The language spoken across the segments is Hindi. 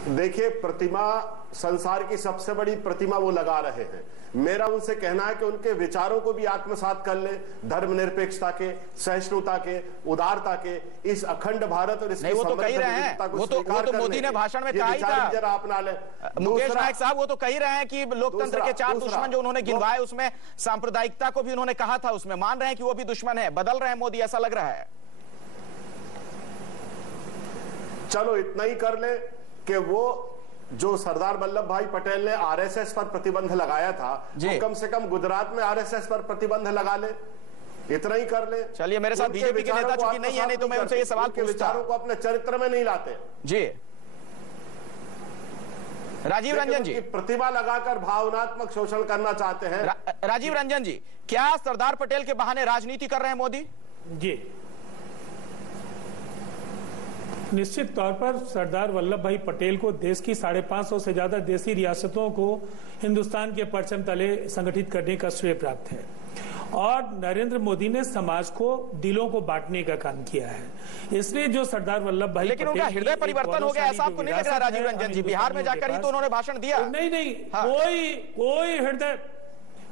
देखिए, प्रतिमा संसार की सबसे बड़ी प्रतिमा वो लगा रहे हैं। मेरा उनसे कहना है कि उनके विचारों को भी आत्मसात कर ले, धर्मनिरपेक्षता के, सहिष्णुता के, उदारता के, इस अखंड भारत और इसकी समृद्ध विविधता को स्वीकार करने के मोदी ने भाषण में कहा ही था। जरा अपना ले मुकेश नायक साहब, वो तो कह ही रहे हैं कि लोकतंत्र के 4 दुश्मन जो उन्होंने गिनवाए, उसमें सांप्रदायिकता को भी उन्होंने कहा था, उसमें मान रहे हैं कि वो भी दुश्मन है। बदल रहे हैं मोदी, ऐसा लग रहा है। चलो इतना ही कर ले कि वो जो सरदार वल्लभ भाई पटेल ने आरएसएस पर प्रतिबंध लगाया था, वो कम से कम गुजरात में आरएसएस पर प्रतिबंध लगा ले, इतना ही कर ले। चलिए, मेरे साथ बीजेपी के नेता चूंकि नहीं है, नहीं तो मैं उनसे ये सवाल पूछता। विचारों को अपने चरित्र में नहीं लाते। जी राजीव रंजन जी, प्रतिभा लगाकर भावनात्मक शोषण करना चाहते हैं। राजीव रंजन जी, क्या सरदार पटेल के बहाने राजनीति कर रहे हैं मोदी? जी, निश्चित तौर पर सरदार वल्लभ भाई पटेल को देश की 550 से ज्यादा देशी रियासतों को हिंदुस्तान के परचम तले संगठित करने का श्रेय प्राप्त है, और नरेंद्र मोदी ने समाज को, दिलों को बांटने का काम किया है। इसलिए जो सरदार वल्लभ भाई, लेकिन उनका हृदय परिवर्तन हो गया, ऐसा आपको नहीं लग रहा राजीव रंजन जी? बिहार में जाकर ही तो उन्होंने भाषण दिया। नहीं,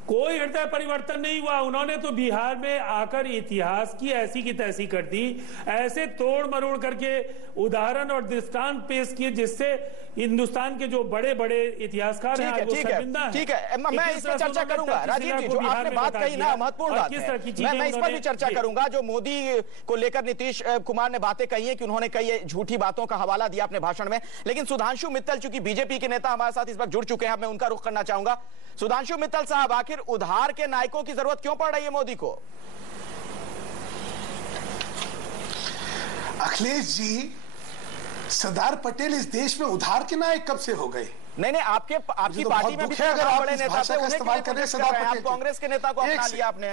कोई हृदय परिवर्तन नहीं हुआ। उन्होंने तो बिहार में आकर इतिहास की ऐसी की तैसी कर दी, ऐसे तोड़ मरोड़ करके उदाहरण और दृष्टांत पेश किए जिससे हिंदुस्तान के जो बड़े बड़े इतिहासकार हैं, ठीक है, मैं इस पर चर्चा करूंगा। राजीव जी, जो आपने बात कही ना, महत्वपूर्ण बात है, मैं इस पर भी चर्चा करूंगा। जो मोदी को लेकर नीतीश कुमार ने बातें कही है कि उन्होंने कई झूठी बातों का हवाला दिया अपने भाषण में, लेकिन सुधांशु मित्तल चूंकि बीजेपी के नेता हमारे साथ इस वक्त जुड़ चुके हैं, मैं उनका रुख करना चाहूंगा। सुधांशु मित्तल साहब, आखिर उधार के नायकों की जरूरत क्यों पड़ रही है मोदी को? अखिलेश जी, सरदार पटेल इस देश में उधार के नायक कब से हो गए? नहीं, आपकी पार्टी में भी अगर आप बड़े नेता थे, उन्हें इस्तेमाल कर रहे हैं सरदार पटेल, आप कांग्रेस के नेता को अपना लिया आपने।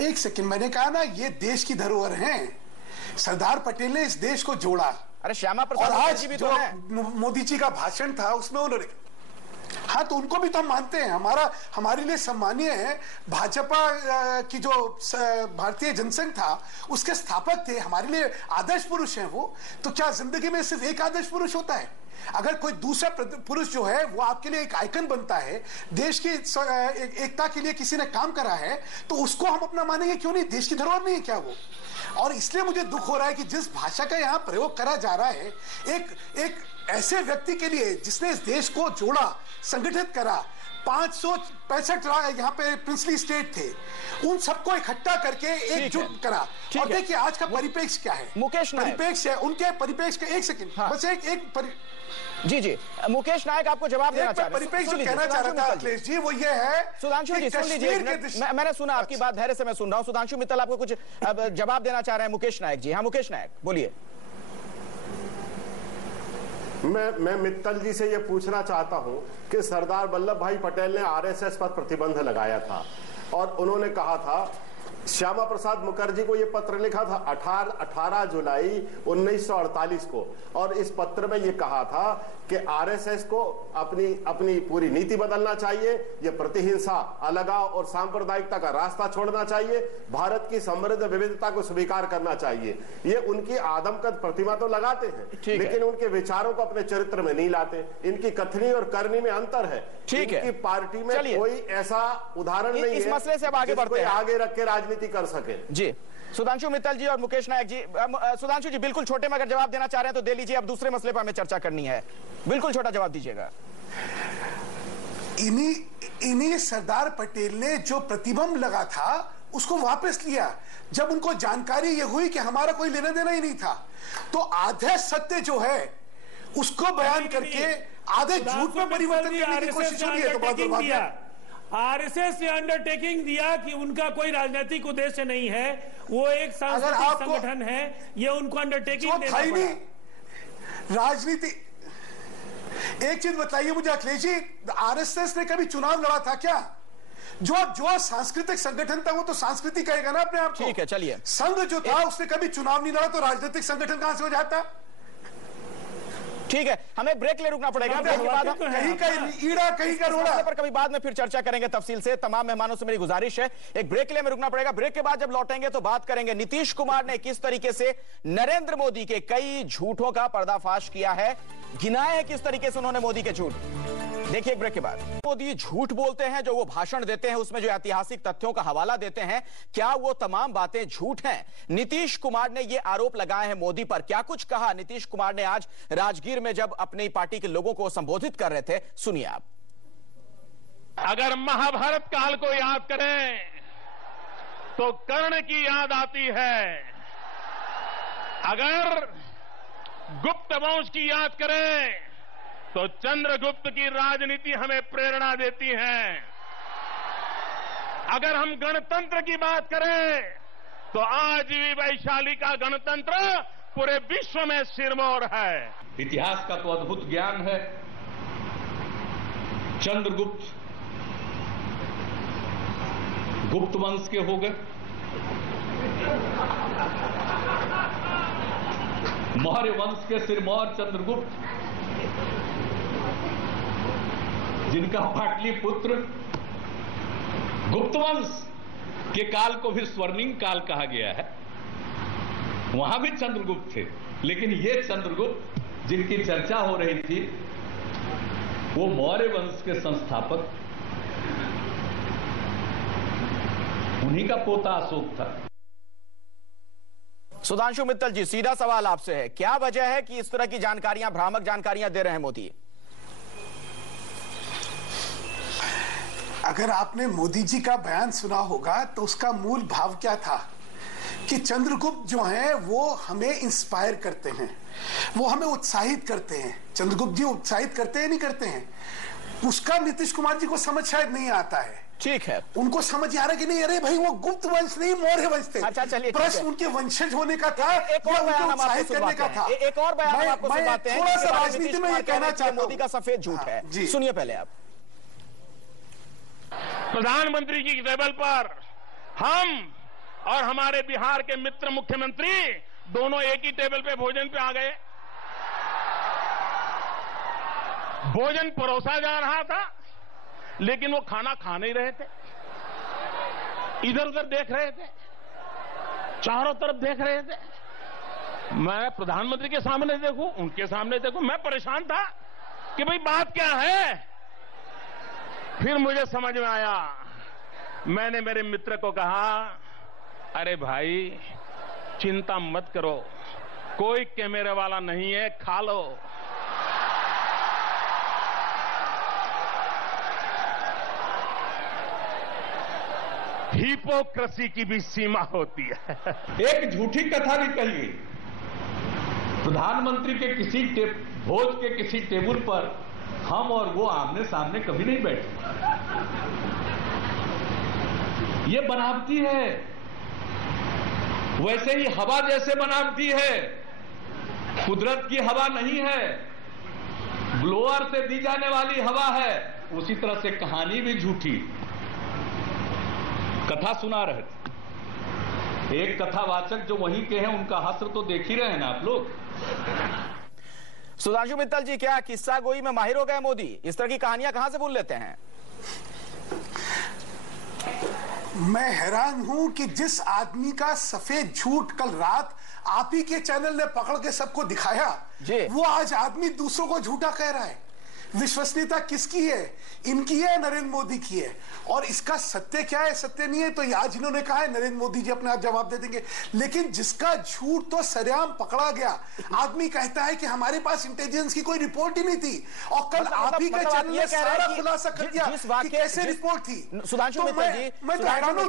एक सेकंड, मैंने कहा ना, ये देश की धरोहर हैं। सरदार पटेल ने इस देश को जोड़ा। अरे श्यामा प्रसाद मुखर्जी भी तो है। मोदी जी का भाषण था, उसमें उन्होंने, हाँ, तो उनको भी तो हम मानते हैं, हमारे लिए सम्मानीय है। भाजपा की जो भारतीय जनसंघ था, उसके स्थापक थे, हमारे लिए आदर्श पुरुष हैं वो। तो क्या जिंदगी में सिर्फ एक आदर्श पुरुष होता है? अगर कोई दूसरा पुरुष जो है वो आपके लिए एक आइकन बनता है, देश की एकता के लिए किसी ने काम करा है, तो उसको हम अपना मानेंगे क्यों नहीं? देश की धरोहर नहीं है क्या वो? और इसलिए मुझे दुख हो रहा है कि जिस भाषा का यहाँ प्रयोग करा जा रहा है, एक ऐसे व्यक्ति के लिए जिसने इस देश को जोड़ा, संगठित करा, 565 यहाँ पे प्रिंसली स्टेट थे, उन सबको इकट्ठा करके एकजुट करा। और देखिए आज का परिप्रेक्ष्य क्या है, मुकेश परिप्रेक्ष्य है, उनके परिप्रेक्ष्य का, एक सेकंड, बस जी मुकेश नायक आपको जवाब देना चाह रहे हैं। परिप्रेक्ष्य जो कहना चाह रहा था अखिलेश जी, वो ये है। सुधांशु जी सुन लीजिए, मैंने सुना आपकी बात, धैर्य से मैं सुन रहा हूं। सुधांशु मित्तल आपको कुछ जवाब देना चाह रहे हैं मुकेश नायक जी। हाँ मुकेश नायक बोलिए। मैं मित्तल जी से यह पूछना चाहता हूं कि सरदार वल्लभ भाई पटेल ने आरएसएस पर प्रतिबंध लगाया था, और उन्होंने कहा था, श्यामा प्रसाद मुखर्जी को यह पत्र लिखा था 18 जुलाई 1948 को, और इस पत्र में यह कहा था कि आरएसएस को अपनी पूरी नीति बदलना चाहिए, यह प्रतिहिंसा, अलगाव और सांप्रदायिकता का रास्ता छोड़ना चाहिए, भारत की समृद्ध विविधता को स्वीकार करना चाहिए। ये उनकी आदमकद प्रतिमा तो लगाते हैं, लेकिन उनके विचारों को अपने चरित्र में नहीं लाते। इनकी कथनी और करनी में अंतर है। इनकी पार्टी में कोई ऐसा उदाहरण नहीं है इस मसले से अब आगे बढ़ते हैं, आगे रख के राजनीति कर सके। जी सुधांशु मित्तल जी और मुकेश नायक जी, सुधांशु जी बिल्कुल छोटे में अगर जवाब देना चाह रहे हैं तो दे लीजिए। अब दूसरे मसले पर हमें चर्चा करनी है, बिल्कुल छोटा जवाब दीजिएगा। इन्हीं सरदार पटेल ने जो प्रतिबंध लगा था उसको वापस लिया, जब उनको जानकारी ये हुई कि हमारा कोई लेना देना ही नहीं था। तो आधे सत्य जो है उसको बयान करके आधे झूठ में परिवर्तन करने की कोशिश हो रही है। तो बहुत दुर्भाग्य है। आरएसएस ने अंडरटेकिंग दिया कि उनका कोई राजनीतिक उद्देश्य नहीं है, वो एक सांस्कृतिक संगठन है, ये उनको अंडरटेकिंग देना पड़ा। राजनीति, एक चीज बताइए मुझे अखिलेश जी, आरएसएस ने कभी चुनाव लड़ा था क्या? जो सांस्कृतिक संगठन था वो तो सांस्कृतिक कहेगा ना अपने आप को। ठीक है, चलिए। संघ जो था उसने कभी चुनाव नहीं लड़ा, तो राजनीतिक संगठन कहां से हो जाता? ठीक है, हमें ब्रेक ले रुकना पड़ेगा। ब्रेक के बाद कहीं का ईड़ा कहीं का रोड़ा पर कभी बाद में फिर चर्चा करेंगे तफसील से। तमाम मेहमानों से मेरी गुजारिश है, एक ब्रेक के लिए हमें रुकना पड़ेगा। ब्रेक के बाद जब लौटेंगे तो बात करेंगे नीतीश कुमार ने किस तरीके से नरेंद्र मोदी के कई झूठों का पर्दाफाश किया है, गिनाए हैं किस तरीके से उन्होंने मोदी के झूठ। देखिए ब्रेक के बाद। मोदी झूठ बोलते हैं, जो वो भाषण देते हैं उसमें जो ऐतिहासिक तथ्यों का हवाला देते हैं, क्या वो तमाम बातें झूठ हैं? नीतीश कुमार ने ये आरोप लगाए हैं मोदी पर। क्या कुछ कहा नीतीश कुमार ने आज राजगीर में जब अपनी पार्टी के लोगों को संबोधित कर रहे थे, सुनिए आप। अगर महाभारत काल को याद करें तो कर्ण की याद आती है, अगर गुप्त वंश की याद करें तो चंद्रगुप्त की राजनीति हमें प्रेरणा देती है, अगर हम गणतंत्र की बात करें तो आज भी वैशाली का गणतंत्र पूरे विश्व में सिरमौर है। इतिहास का तो अद्भुत ज्ञान है। चंद्रगुप्त गुप्त वंश के हो गए, मौर्य वंश के सिरमौर चंद्रगुप्त, जिनका पाटलिपुत्र गुप्त वंश के काल को भी स्वर्णिम काल कहा गया है, वहां भी चंद्रगुप्त थे। लेकिन ये चंद्रगुप्त जिनकी चर्चा हो रही थी वो मौर्य वंश के संस्थापक, उन्हीं का पोता अशोक था। सुधांशु मित्तल जी, सीधा सवाल आपसे है, क्या वजह है कि इस तरह की जानकारियां, भ्रामक जानकारियां दे रहे हैं मोदी? अगर आपने मोदी जी का बयान सुना होगा तो उसका मूल भाव क्या था कि चंद्रगुप्त जो हैं वो हमें इंस्पायर करते हैं, वो हमें उत्साहित करते हैं। चंद्रगुप्त जी उत्साहित करते हैं नहीं करते हैं, उसका नीतीश कुमार जी को समझ शायद नहीं आता है। ठीक है, उनको समझ आ रहा कि नहीं, अरे भाई वो गुप्त वंश नहीं मौर्य वंश थे। अच्छा चलिए, प्रश्न उनके वंशज होने का था, एक और बयान हम आपको सुनवाते हैं। एक और बयान हम आपको सुनवाते हैं। थोड़ा सा राजनीति में ये कहना चाहता हूं, मोदी का सफेद झूठ है, सुनिए पहले आप। प्रधानमंत्री की टेबल पर हम और हमारे बिहार के मित्र मुख्यमंत्री दोनों एक ही टेबल पे भोजन पे आ गए। भोजन परोसा जा रहा था लेकिन वो खाना खा नहीं रहे थे, इधर उधर देख रहे थे, चारों तरफ देख रहे थे। मैं प्रधानमंत्री के सामने देखूं, उनके सामने देखूं, मैं परेशान था कि भाई बात क्या है। फिर मुझे समझ में आया, मैंने मेरे मित्र को कहा, अरे भाई चिंता मत करो, कोई कैमरे वाला नहीं है, खा लो। हिपोक्रेसी की भी सीमा होती है। एक झूठी कथा भी कही गई, प्रधानमंत्री के किसी भोज के किसी टेबल पर हम और वो आमने सामने कभी नहीं बैठे। ये बनावटी है, वैसे ही हवा जैसे बनावटी है, कुदरत की हवा नहीं है, ब्लोअर से दी जाने वाली हवा है। उसी तरह से कहानी भी झूठी। कथा सुना रहे थे, एक कथावाचक जो वहीं के हैं उनका हस्र तो देख ही रहे हैं ना आप लोग। सुधांशु मित्तल जी, क्या किस्सा गोई में माहिर हो गए मोदी? इस तरह की कहानियां कहां से भूल लेते हैं? मैं हैरान हूं कि जिस आदमी का सफेद झूठ कल रात आप ही के चैनल ने पकड़ के सबको दिखाया, वो आज आदमी दूसरों को झूठा कह रहा है। विश्वसनीयता किसकी है? इनकी है, नरेंद्र मोदी की है। और इसका सत्य क्या है, सत्य नहीं है तो आज इन्होंने कहा है, नरेंद्र मोदी जी अपने आप जवाब दे देंगे। लेकिन जिसका झूठ तो सरेआम पकड़ा गया, आदमी कहता है कि हमारे पास इंटेलिजेंस की कोई रिपोर्ट ही नहीं थी, और कल आप ही के चैनल ने सारा खुलासा कर दिया कि कैसे रिपोर्ट थी। सुधांशु मित्तल जी, मैं तो हैरान हूं,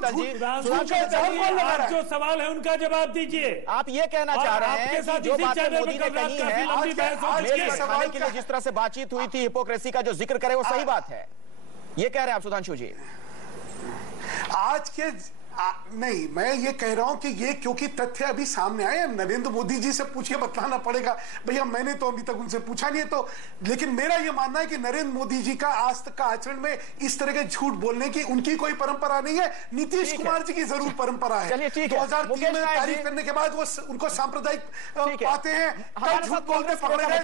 आप जो सवाल है उनका जवाब दीजिए। आप ये कहना चाह रहे हैं कि जो बातें मोदी ने कही है, आज के लिए जिस तरह से बातचीत हुई थी, हिपोक्रेसी का जो जिक्र करे वो सही बात है, ये कह रहे हैं आप सुधांशु जी? नहीं, मैं ये कह रहा हूं कि ये क्योंकि तथ्य अभी सामने आए, नरेंद्र मोदी जी से पूछिए, बतलाना पड़ेगा। भैया मैंने तो अभी तक उनसे पूछा नहीं है, तो लेकिन मेरा ये मानना है कि नरेंद्र मोदी जी का आज तक का आचरण में इस तरह के झूठ बोलने की उनकी कोई परंपरा नहीं है। नीतीश कुमार जी की जरूर परंपरा है। 2003 में तारीफ करने के बाद वो उनको सांप्रदायिक पाते हैं, तब झूठ बोलते पकड़े गए।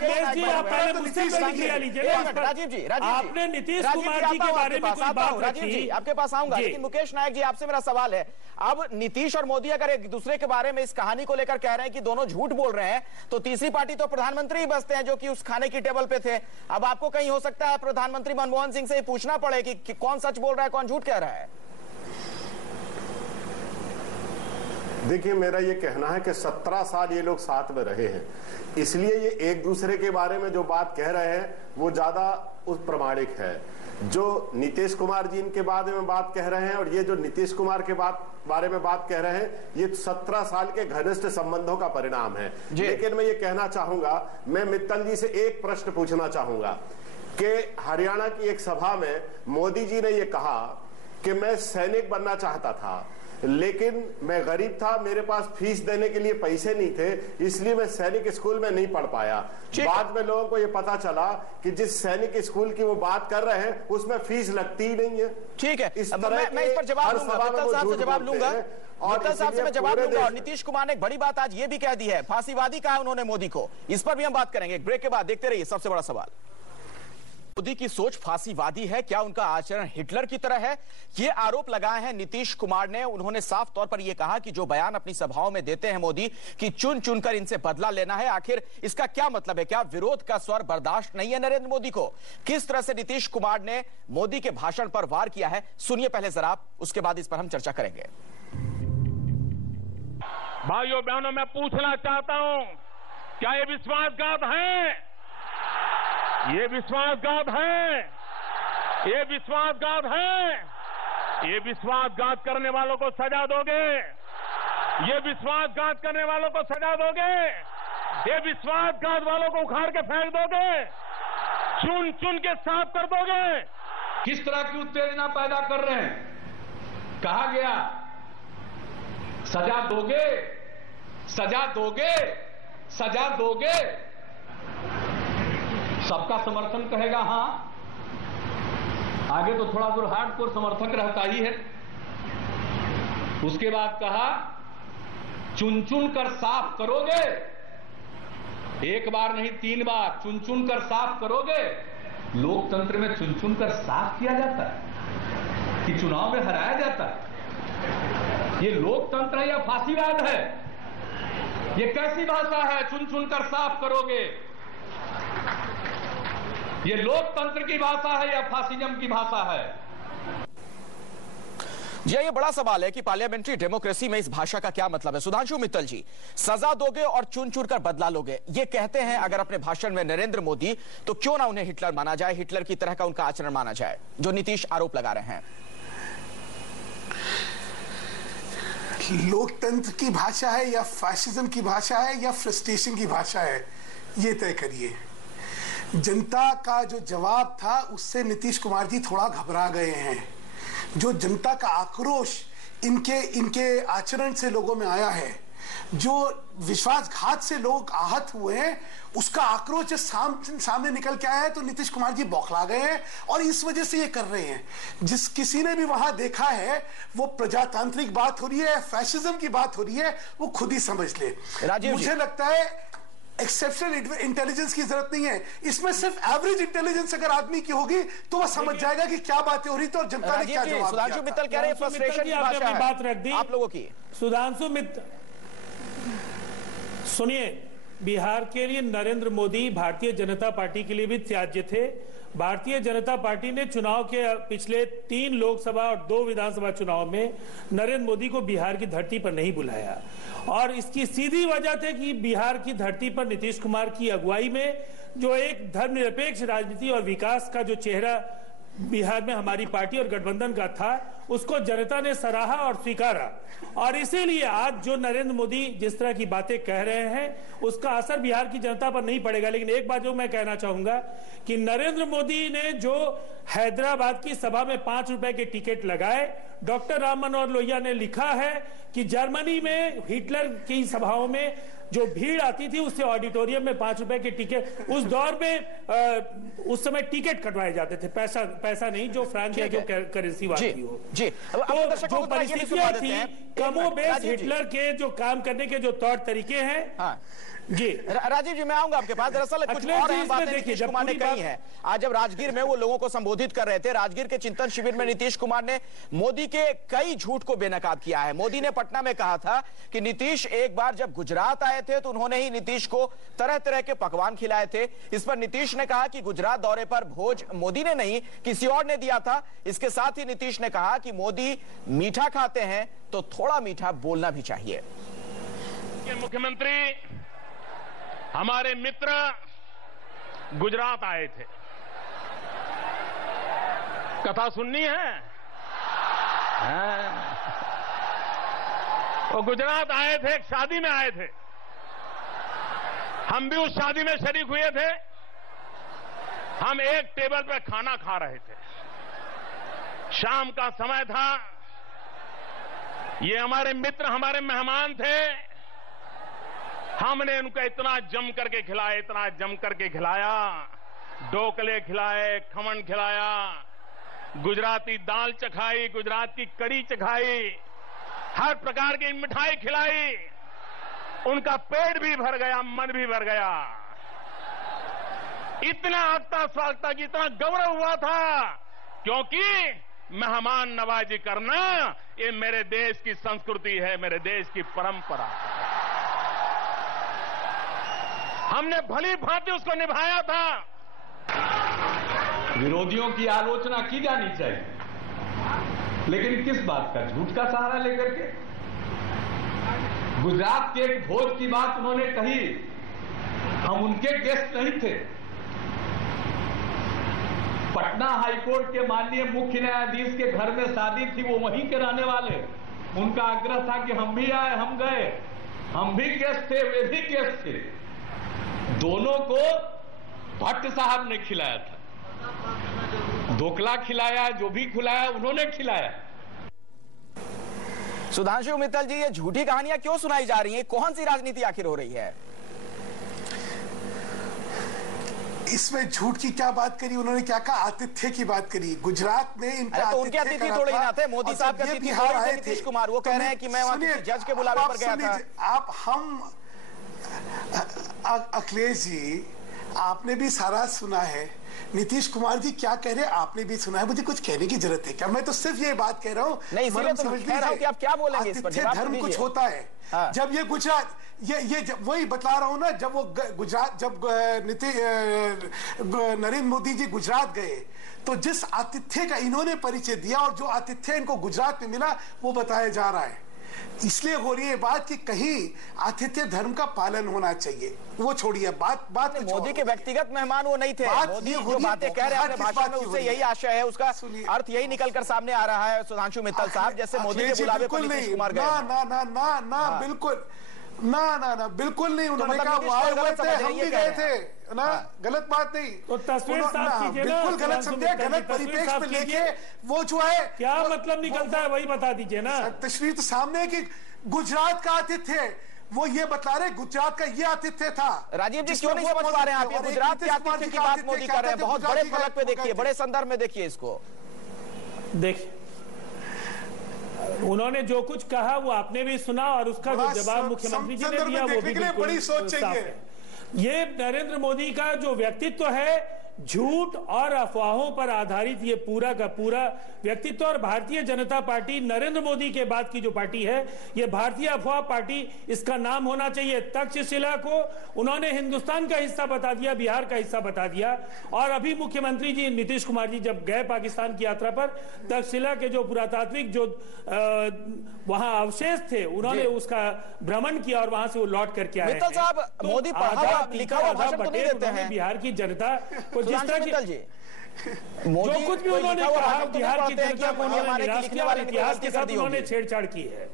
राजीव जी, आपने नीतीश कुमार जी के बारे में कोई बात राजीव जी आपके पास आऊंगा, लेकिन मुकेश नायक जी आपसे मेरा सवाल है, अब नीतीश और मोदी अगर एक दूसरे के बारे में इस कहानी को लेकर कह रहे हैं कि दोनों झूठ बोल रहे हैं, तो तीसरी पार्टी तो प्रधानमंत्री ही बचते हैं जो कि उस खाने की टेबल पे थे। अब आपको कहीं हो सकता है प्रधानमंत्री मनमोहन सिंह से ही पूछना पड़े कि कौन सच बोल रहा है, कौन झूठ कह रहा है। देखिए, मेरा ये कहना है कि 17 साल ये लोग साथ में रहे हैं, इसलिए ये एक दूसरे के बारे में जो बात कह रहे हैं वो ज्यादा उस प्रमाणिक है। जो नीतीश कुमार जी इनके बारे में बात कह रहे हैं और ये जो नीतीश कुमार के बारे में बात कह रहे हैं, ये 17 साल के घनिष्ठ संबंधों का परिणाम है। लेकिन मैं ये कहना चाहूंगा, मैं मित्तल जी से एक प्रश्न पूछना चाहूंगा कि हरियाणा की एक सभा में मोदी जी ने ये कहा कि मैं सैनिक बनना चाहता था, लेकिन मैं गरीब था, मेरे पास फीस देने के लिए पैसे नहीं थे, इसलिए मैं सैनिक स्कूल में नहीं पढ़ पाया। बाद में लोगों को यह पता चला कि जिस सैनिक स्कूल की वो बात कर रहे हैं उसमें फीस लगती ही नहीं है। ठीक है, इस तरह मैं इस पर जवाब दूंगा, मित्तल साहब से जवाब लूंगा, मित्तल साहब से मैं जवाब दूंगा। और नीतीश कुमार ने एक बड़ी बात आज ये भी कह दी है, फांसीवादी कहा उन्होंने मोदी को, इस पर भी हम बात करेंगे ब्रेक के बाद। देखते रहिए सबसे बड़ा सवाल। मोदी की सोच फांसीवादी है, क्या उनका आचरण हिटलर की तरह है? ये आरोप लगाए हैं नीतीश कुमार ने। उन्होंने साफ तौर पर यह कहा कि जो बयान अपनी सभाओं में देते हैं मोदी कि चुन चुनकर इनसे बदला लेना है, आखिर इसका क्या मतलब है? क्या विरोध का स्वर बर्दाश्त नहीं है नरेंद्र मोदी को? किस तरह से नीतीश कुमार ने मोदी के भाषण पर वार किया है, सुनिए पहले जरा, उसके बाद इस पर हम चर्चा करेंगे। भाइयों बहनों, मैं पूछना चाहता हूं, क्या ये विश्वासघात है? ये विश्वासघात है, ये विश्वासघात है। ये विश्वासघात करने वालों को सजा दोगे? ये विश्वासघात करने वालों को सजा दोगे? ये विश्वासघात वालों को उखाड़ के फेंक दोगे? चुन चुन के साफ कर दोगे? किस तरह की उत्तेजना पैदा कर रहे हैं? कहा गया सजा दोगे, सजा दोगे, सजा दोगे। सबका समर्थन कहेगा हां, आगे तो थोड़ा दूर हार्डकोर समर्थक रहता ही है। उसके बाद कहा चुन चुन कर साफ करोगे, एक बार नहीं 3 बार चुन चुन कर साफ करोगे। लोकतंत्र में चुन चुन कर साफ किया जाता है कि चुनाव में हराया जाता है? ये लोकतंत्र है या फांसीवाद है? ये कैसी भाषा है, चुन चुन कर साफ करोगे? ये लोकतंत्र की भाषा है या फासिज्म की भाषा है? जी, ये बड़ा सवाल है कि पार्लियामेंट्री डेमोक्रेसी में इस भाषा का क्या मतलब है। सुधांशु मित्तल जी, सजा दोगे और चुन चुन कर बदला लोगे, ये कहते हैं अगर अपने भाषण में नरेंद्र मोदी, तो क्यों ना उन्हें हिटलर माना जाए, हिटलर की तरह का उनका आचरण माना जाए, जो नीतीश आरोप लगा रहे हैं। लोकतंत्र की भाषा है या फैशिज्म की भाषा है या फ्रस्ट्रेशन की भाषा है, ये तय करिए। जनता का जो जवाब था उससे नीतीश कुमार जी थोड़ा घबरा गए हैं। जो जनता का आक्रोश इनके आचरण से लोगों में आया है, जो विश्वासघात से लोग आहत हुए हैं, उसका आक्रोश जब सामने निकल के आया है तो नीतीश कुमार जी बौखला गए हैं और इस वजह से ये कर रहे हैं। जिस किसी ने भी वहां देखा है, वो प्रजातांत्रिक बात हो रही है, फैशिज्म की बात हो रही है, वो खुद ही समझ ले। मुझे लगता है एक्सेप्शनल इंटेलिजेंस की जरूरत नहीं है, इसमें सिर्फ एवरेज इंटेलिजेंस अगर आदमी की होगी तो वह समझ जाएगा कि क्या बातें हो रही थी और जनता ने क्या जवाब दिया। सुधांशु मित्तल कह रहे हैं फ्रस्ट्रेशन की भाषा है, बात रख दी आप लोगों की। सुधांशु मित्तल सुनिए, बिहार के लिए नरेंद्र मोदी भारतीय जनता पार्टी के लिए भी त्याज्य थे। भारतीय जनता पार्टी ने चुनाव के पिछले 3 लोकसभा और 2 विधानसभा चुनाव में नरेंद्र मोदी को बिहार की धरती पर नहीं बुलाया, और इसकी सीधी वजह थी कि बिहार की धरती पर नीतीश कुमार की अगुवाई में जो एक धर्मनिरपेक्ष राजनीति और विकास का जो चेहरा बिहार में हमारी पार्टी और गठबंधन का था, उसको जनता ने सराहा और स्वीकारा। और इसीलिए आज जो नरेंद्र मोदी जिस तरह की बातें कह रहे हैं उसका असर बिहार की जनता पर नहीं पड़ेगा। लेकिन एक बात जो मैं कहना चाहूंगा कि नरेंद्र मोदी ने जो हैदराबाद की सभा में 5 रुपए के टिकट लगाए, डॉक्टर राम मनोहर लोहिया ने लिखा है कि जर्मनी में हिटलर की सभाओं में जो भीड़ आती थी उससे ऑडिटोरियम में 5 रुपए के टिकट, उस दौर में उस समय टिकट कटवाए जाते थे, पैसा नहीं जो फ्रांक या जो करेंसी वाली हो। जी, तो जो परिस्थितियां थी कमोबेश हिटलर के जो काम करने के जो तौर तरीके हैं। हाँ जी राजीव जी, मैं आऊंगा आपके पास। दरअसल कुछ और अहम बातें नीतीश कुमार ने कही हैं। आज जब राजगीर में वो लोगों को संबोधित कर रहे थे, राजगीर के चिंतन शिविर में नीतीश कुमार ने मोदी के कई झूठ को बेनकाब किया है। मोदी ने पटना में कहा था कि नीतीश एक बार जब गुजरात आए थे तो उन्होंने ही नीतीश को तरह तरह के पकवान खिलाए थे। इस पर नीतीश ने कहा कि गुजरात दौरे पर भोज मोदी ने नहीं किसी और ने दिया था। इसके साथ ही नीतीश ने कहा कि मोदी मीठा खाते हैं तो थोड़ा मीठा बोलना भी चाहिए। मुख्यमंत्री हमारे मित्र गुजरात आए थे, कथा सुननी है। वो गुजरात आए थे, एक शादी में आए थे, हम भी उस शादी में शरीक हुए थे। हम एक टेबल पर खाना खा रहे थे, शाम का समय था। ये हमारे मित्र, हमारे मेहमान थे। हमने उनको इतना जम करके खिलाया, इतना जम करके खिलाया, ढोकले खिलाए, खमन खिलाया, गुजराती दाल चखाई, गुजरात की कड़ी चखाई, हर प्रकार की मिठाई खिलाई। उनका पेट भी भर गया, मन भी भर गया। इतना आस्था स्वागता की इतना गौरव हुआ था, क्योंकि मेहमान नवाजी करना ये मेरे देश की संस्कृति है, मेरे देश की परंपरा है। हमने भली भांति उसको निभाया था। विरोधियों की आलोचना की जानी चाहिए, लेकिन किस बात का? झूठ का सहारा लेकर के। गुजरात के एक भोज की बात उन्होंने कही, हम उनके गेस्ट नहीं थे। पटना हाईकोर्ट के माननीय मुख्य न्यायाधीश के घर में शादी थी, वो वहीं के रहने वाले। उनका आग्रह था कि हम भी आए, हम गए, हम भी गेस्ट थे, वे भी गेस्ट थे। दोनों को भट्ट साहब ने खिलाया था, ढोकला खिलाया, जो भी खिलाया उन्होंने खिलाया। सुधांशु मित्तल जी, ये झूठी कहानियां क्यों सुनाई जा रही हैं? कौन सी राजनीति आखिर हो रही है? इसमें झूठ की क्या बात करी उन्होंने? क्या कहा? आतिथ्य की बात करी। गुजरात में इनका तो उनके अतिथि थोड़े ही ना थे, मोदी साहब के अतिथि थे नीतीश कुमार। वो कह रहे हैं कि मैं वहां किसी जज के बुलावे पर गया था। अखिलेश जी, आपने भी सारा सुना है, नीतीश कुमार जी क्या कह रहे हैं आपने भी सुना है। मुझे कुछ कहने की जरूरत है क्या? मैं तो सिर्फ ये बात कह रहा हूँ, नहीं समझ लीजिए कि आप क्या बोलेंगे इस पर। धर्म कुछ होता है। हाँ। जब ये गुजरात, ये वही बता रहा हूं ना, जब वो गुजरात, जब नरेंद्र मोदी जी गुजरात गए तो जिस आतिथ्य का इन्होंने परिचय दिया और जो आतिथ्य इनको गुजरात में मिला वो बताया जा रहा है। इसलिए हो रही है बात कि कहीं आतिथ्य धर्म का पालन होना चाहिए। वो छोड़िए बात मोदी के व्यक्तिगत मेहमान वो नहीं थे। मोदी जो बातें कह रहे हैं अपने भाषण में, उससे यही आशय है, उसका अर्थ यही निकलकर सामने आ रहा है। सुधांशु मित्तल साहब, जैसे मोदी के बुलावे पर नीतीश कुमार गए। ना बिल्कुल ना बिल्कुल नहीं। उन्होंने कहा वो आए हुए थे, हम भी गए थे ना। गलत बात नहीं, तो तस्वीर साफ कीजिए ना, बिल्कुल गलत समझे, गलत परिपेक्ष में लेके वो जो है क्या मतलब निकलता है वही बता दीजिए ना। तस्वीर तो सामने है कि गुजरात का आतिथ्य, वो ये बता रहे गुजरात का ये आतिथ्य था। राजीव जी क्यों नहीं समझ पा रहे हैं आप? ये गुजरात के आतिथ्य की बात मोदी कर रहे हैं, बहुत बड़े फलक पे देखिए, बड़े संदर्भ में देखिए इसको। देखिए उन्होंने जो कुछ कहा वो आपने भी सुना और उसका जो जवाब मुख्यमंत्री जी ने दिया वो भी बड़ी सोच चाहिए। ये नरेंद्र मोदी का जो व्यक्तित्व है, झूठ और अफवाहों पर आधारित ये पूरा का पूरा व्यक्तित्व। और भारतीय जनता पार्टी नरेंद्र मोदी के बाद की जो पार्टी है, ये भारतीय अफवाह पार्टी इसका नाम होना चाहिए। तक्षशिला को उन्होंने हिंदुस्तान का हिस्सा बता दिया, बिहार का हिस्सा बता दिया। और अभी मुख्यमंत्री जी नीतीश कुमार जी जब गए पाकिस्तान की यात्रा पर, तक्षशिला के जो पुरातात्विक जो वहां अवशेष थे उन्होंने उसका भ्रमण किया और वहां से वो लौट करके आए। मित्तल साहब, मोदी लिखा हुआ भाषण तो नहीं देते हैं। बिहार की जनता को जिस तरह की जो कुछ भी उन्होंने कहा बिहार की जनता को उन्होंने निराश किया और इतिहास के साथ उन्होंने छेड़छाड़ की है।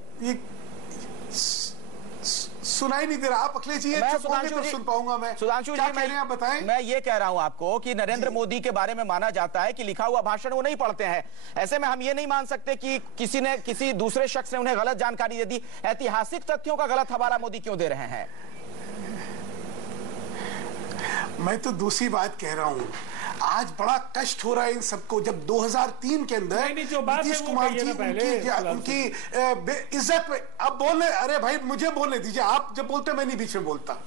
सुनाई नहीं दे रहा। आप अखिलेश जी तो सुन पाऊंगा मैं। सुधांशु जी मैं बताएं। मैं ये कह रहा हूं आपको कि नरेंद्र मोदी के बारे में माना जाता है कि लिखा हुआ भाषण वो नहीं पढ़ते हैं। ऐसे में हम ये नहीं मान सकते कि किसी दूसरे शख्स ने उन्हें गलत जानकारी दे दी। ऐतिहासिक तथ्यों का गलत हवाला मोदी क्यों दे रहे हैं? मैं तो दूसरी बात कह रहा हूं, आज बड़ा कष्ट हो रहा है इन सबको। जब 2003 के अंदर नीतीश कुमार जी उनकी इज्जत में अब बोलने, अरे भाई मुझे बोलने दीजिए, आप जब बोलते मैं नहीं बीच में बोलता।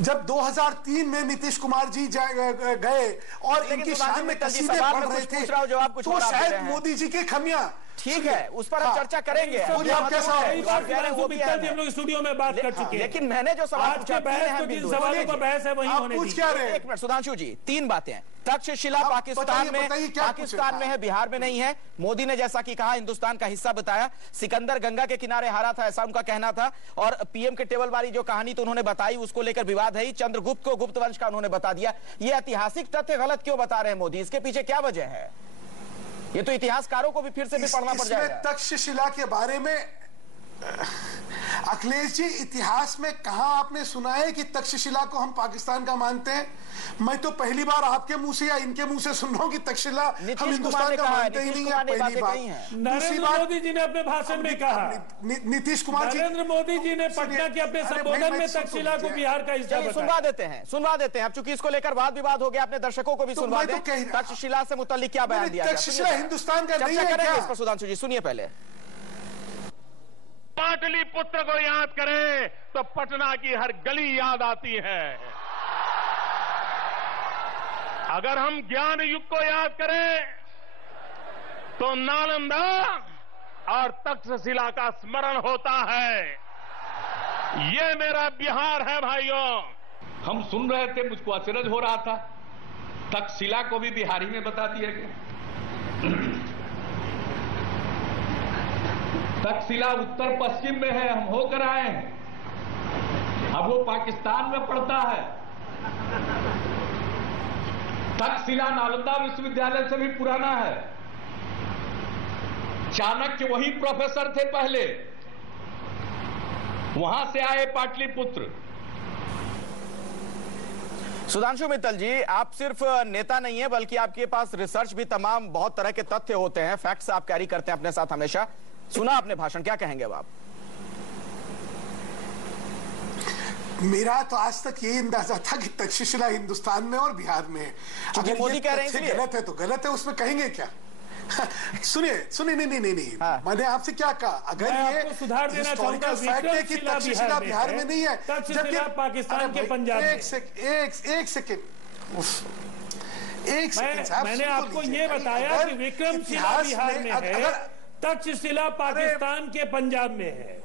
जब 2003 में नीतीश कुमार जी गए और इनकी शान में कसीदे पढ़ रहे थे, तो शायद मोदी जी की खमियां, ठीक है, उस पर हम चर्चा करेंगे। हम लोग स्टूडियो में बात कर चुके हैं, लेकिन मैंने जो सवाल पूछा, सवालों पर बहस है वही होने दीजिए। एक मिनट सुधांशु जी, 3 बातें। तक्षशिला पाकिस्तान में है, बिहार में नहीं है। मोदी ने जैसा कि कहा हिंदुस्तान का हिस्सा बताया। सिकंदर गंगा के किनारे हारा था, ऐसा उनका कहना था। और पीएम के टेबल वाली जो कहानी तो उन्होंने बताई, उसको लेकर विवाद है। चंद्रगुप्त को गुप्त वंश का उन्होंने बता दिया। ये ऐतिहासिक तथ्य गलत क्यों बता रहे हैं मोदी? इसके पीछे क्या वजह है? ये तो इतिहासकारों को भी फिर से भी पढ़ना पड़ जाएगा। तक्षशिला के बारे में अखिलेश जी, इतिहास में कहां आपने सुना है कि तक्षशिला को हम पाकिस्तान का मानते हैं? मैं तो पहली बार आपके मुंह से या इनके मुंह से सुन रहा हूं कि तक्षशिला हम हिंदुस्तान का मानते ही नहीं है। पहली बात। नरेंद्र मोदी जी ने अपने भाषण में कहा, नीतीश कुमार जी, नरेंद्र मोदी जी ने पटना के अपने संबोधन में तक्षशिला को बिहार का हिस्सा बताया। सुनवा देते हैं। अब चूंकि इसको लेकर वाद विवाद हो गया, अपने दर्शकों को भी सुनवा दें। तक्षशिला से मुताल्लिक क्या बयान दिया? तक्षशिला हिंदुस्तान का नहीं है क्या? इस पर सुधांशु जी सुनिए पहले। पाटलिपुत्र को याद करें तो पटना की हर गली याद आती है। अगर हम ज्ञान युग को याद करें तो नालंदा और तक्षशिला का स्मरण होता है। ये मेरा बिहार है भाइयों। हम सुन रहे थे, मुझको अचरज हो रहा था, तक्षशिला को भी बिहारी में बता दिया गया। तक्षशिला उत्तर पश्चिम में है, हम होकर आए हैं। अब वो पाकिस्तान में पड़ता है। तक्षशिला नालंदा विश्वविद्यालय से भी पुराना है। चाणक्य वही प्रोफेसर थे पहले, वहां से आए पाटलिपुत्र। सुधांशु मित्तल जी, आप सिर्फ नेता नहीं है बल्कि आपके पास रिसर्च भी तमाम बहुत तरह के तथ्य होते हैं, फैक्ट्स आप कैरी करते हैं अपने साथ हमेशा। सुना आपने भाषण, क्या कहेंगे अब आप? मेरा तो आज तक यही अंदाजा था कि तक्षशिला हिंदुस्तान में और बिहार में। अगर मोदी कह रहे हैं गलत है तो गलत है, उसमें कहेंगे क्या? सुनिए नहीं हाँ। मैंने आपसे क्या कहा? अगर ये सुधार देना चाहूंगा फैक्ट है कि तक्षशिला बिहार में नहीं है, जबकि पाकिस्तान के पंजाब में। एक सेकेंड मैंने आपको ये बताया कि विक्रमशिला बिहार में है, तक्षशिला पाकिस्तान के पंजाब में है।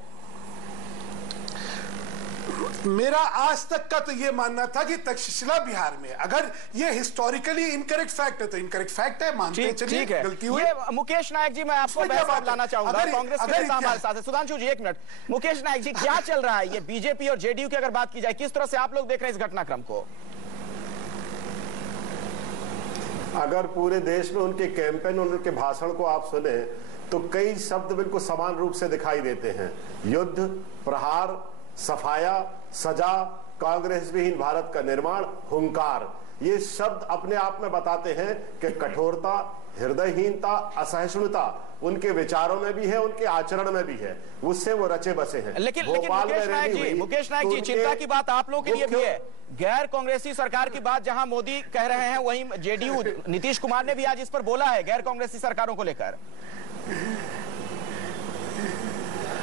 मेरा आज तक का तो ये मानना था कि तक्षशिला बिहार में। अगर ये हिस्टोरिकली इनकरेक्ट फैक्ट है तो इनकरेक्ट फैक्ट है, मानते हैं, चलिए गलती हुई। मुकेश नायक जी, मैं आपको बहस लाना चाहूंगा, कांग्रेस के नेता हमारे साथ है। सुधांशु जी एक मिनट। मुकेश नायक जी, क्या चल रहा है ये बीजेपी और जेडीयू की अगर बात की जाए, किस तरह से आप लोग देख रहे हैं इस घटनाक्रम को? अगर पूरे देश में उनके कैंपेन, उनके भाषण को आप सुने तो कई शब्द बिल्कुल समान रूप से दिखाई देते हैं। युद्ध, प्रहार, सफाया, सजा, कांग्रेस विहीन भारत का निर्माण, हुंकार, ये शब्द अपने आप में बताते हैं कि कठोरता, हृदयहीनता, असहिष्णुता उनके विचारों में भी है, उनके आचरण में भी है। उससे वो रचे बसे हैं। लेकिन मुकेश नायक जी, चिंता की बात आप लोगों के लिए भी है। गैर कांग्रेसी सरकार की बात जहां मोदी कह रहे हैं, वहीं जेडीयू नीतीश कुमार ने भी आज इस पर बोला है, गैर कांग्रेसी सरकारों को लेकर।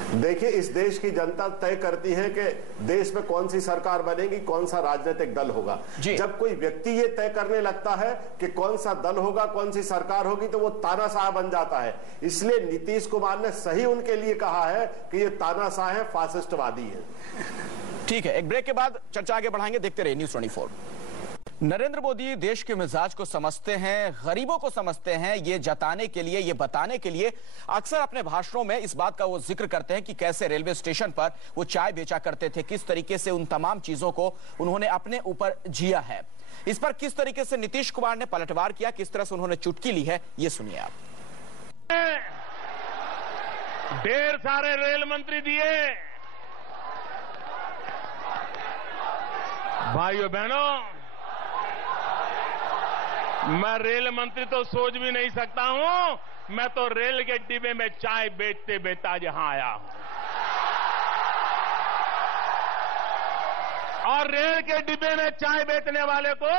देखिए, इस देश की जनता तय करती है कि देश में कौन सी सरकार बनेगी, कौन सा राजनीतिक दल होगा। जब कोई व्यक्ति ये तय करने लगता है कि कौन सा दल होगा, कौन सी सरकार होगी, तो वो तानाशाह बन जाता है। इसलिए नीतीश कुमार ने सही उनके लिए कहा है कि ये तानाशाह है, फासिस्टवादी है। ठीक है, एक ब्रेक के बाद चर्चा आगे बढ़ाएंगे। देखते रहिए न्यूज़ 24। नरेंद्र मोदी देश के मिजाज को समझते हैं, गरीबों को समझते हैं। ये जताने के लिए, ये बताने के लिए अक्सर अपने भाषणों में इस बात का वो जिक्र करते हैं कि कैसे रेलवे स्टेशन पर वो चाय बेचा करते थे, किस तरीके से उन तमाम चीजों को उन्होंने अपने ऊपर जिया है। इस पर किस तरीके से नीतीश कुमार ने पलटवार किया, किस तरह से उन्होंने चुटकी ली है, ये सुनिए आप। ढेर सारे रेल मंत्री दिए। भाइयों बहनों, मैं रेल मंत्री तो सोच भी नहीं सकता हूं, मैं तो रेल के डिब्बे में चाय बेचते बेचता यहां आया हूं। और रेल के डिब्बे में चाय बेचने वाले को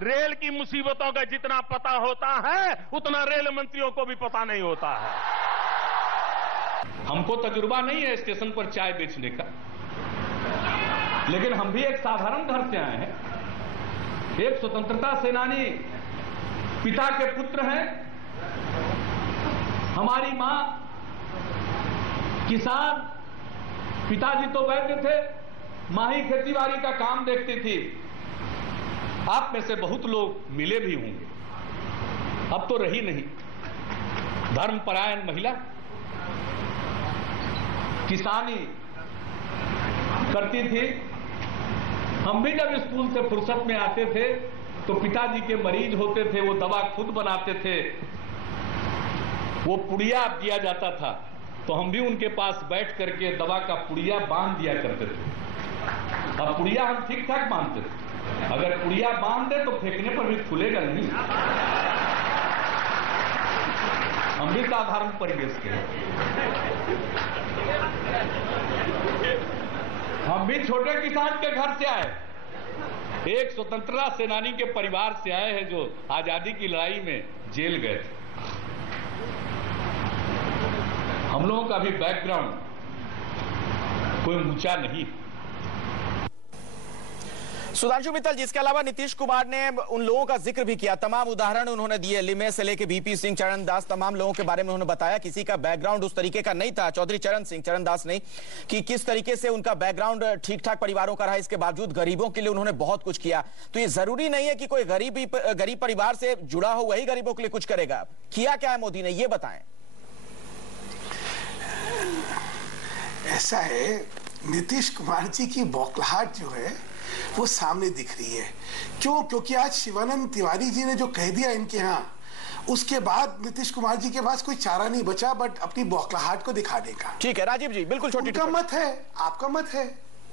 रेल की मुसीबतों का जितना पता होता है उतना रेल मंत्रियों को भी पता नहीं होता है। हमको तजुर्बा नहीं है स्टेशन पर चाय बेचने का, लेकिन हम भी एक साधारण घर से आए हैं। एक स्वतंत्रता सेनानी पिता के पुत्र हैं। हमारी मां किसान, पिताजी तो वैद्य थे, मां ही खेतीबाड़ी का काम देखती थी। आप में से बहुत लोग मिले भी होंगे, अब तो रही नहीं। धर्मपरायण महिला, किसानी करती थी। हम भी जब स्कूल से फुर्सत में आते थे तो पिताजी के मरीज होते थे, वो दवा खुद बनाते थे, वो पुड़िया दिया जाता था तो हम भी उनके पास बैठ करके दवा का पुड़िया बांध दिया करते थे। अब पुड़िया हम ठीक ठाक बांधते थे, अगर पुड़िया बांध दे तो फेंकने पर भी खुलेगा नहीं। हम भी साधारण परिवेश के, हम भी छोटे किसान के घर से आए, एक स्वतंत्रता सेनानी के परिवार से आए हैं जो आजादी की लड़ाई में जेल गए थे। हम लोगों का भी बैकग्राउंड कोई ऊंचा नहीं। सुधांशु मित्तल जी, इसके अलावा नीतीश कुमार ने उन लोगों का जिक्र भी किया, तमाम उदाहरण उन्होंने दिए, लिमे से लेके बीपी सिंह, चरणदास, तमाम लोगों के बारे में उन्होंने बताया। किसी का बैकग्राउंड उस तरीके का नहीं था, चौधरी चरण सिंह, चरणदास नहीं, कि किस तरीके से उनका बैकग्राउंड ठीक ठाक परिवारों का रहा, इसके बावजूद गरीबों के लिए उन्होंने बहुत कुछ किया। तो ये जरूरी नहीं है कि कोई गरीब परिवार से जुड़ा हो वही गरीबों के लिए कुछ करेगा। किया क्या है मोदी ने, ये बताएं। ऐसा है, नीतीश कुमार जी की बौखलाहट जो है वो सामने दिख रही है। क्यों? क्योंकि आज शिवानंद तिवारी जी ने जो कह दिया इनके यहाँ, उसके बाद नीतीश कुमार जी के पास कोई चारा नहीं बचा बट अपनी बौखलाहट को दिखाने का। ठीक है राजीव जी, बिल्कुल छोटी उनका मत है, आपका मत है।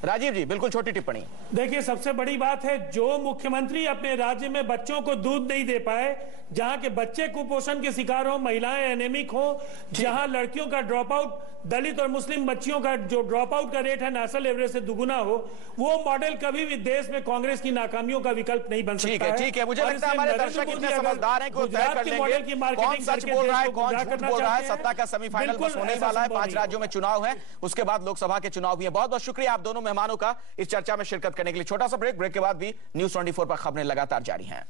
राजीव जी बिल्कुल छोटी टिप्पणी। देखिए, सबसे बड़ी बात है, जो मुख्यमंत्री अपने राज्य में बच्चों को दूध नहीं दे पाए, जहां के बच्चे कुपोषण के शिकार हो, महिलाएं एनेमिक हो, जहां लड़कियों का ड्रॉप आउट, दलित और मुस्लिम बच्चियों का जो ड्रॉप आउट का रेट है नेशनल एवरेज से दुगुना हो, वो मॉडल कभी भी देश में कांग्रेस की नाकामियों का विकल्प नहीं बन सकता है। ठीक है, मुझे लगता है हमारे दर्शक इतने समझदार हैं कि वो तय कर लेंगे कौन सच बोल रहा है, कौन झूठ बोल रहा है। सत्ता का सेमीफाइनल बस होने वाला है, 5 राज्यों में चुनाव है, उसके बाद लोकसभा के चुनाव भी है। बहुत बहुत शुक्रिया आप दोनों मेहमानों का इस चर्चा में शिरकत करने के लिए। छोटा सा ब्रेक के बाद भी न्यूज़ 24 पर खबरें लगातार जारी हैं।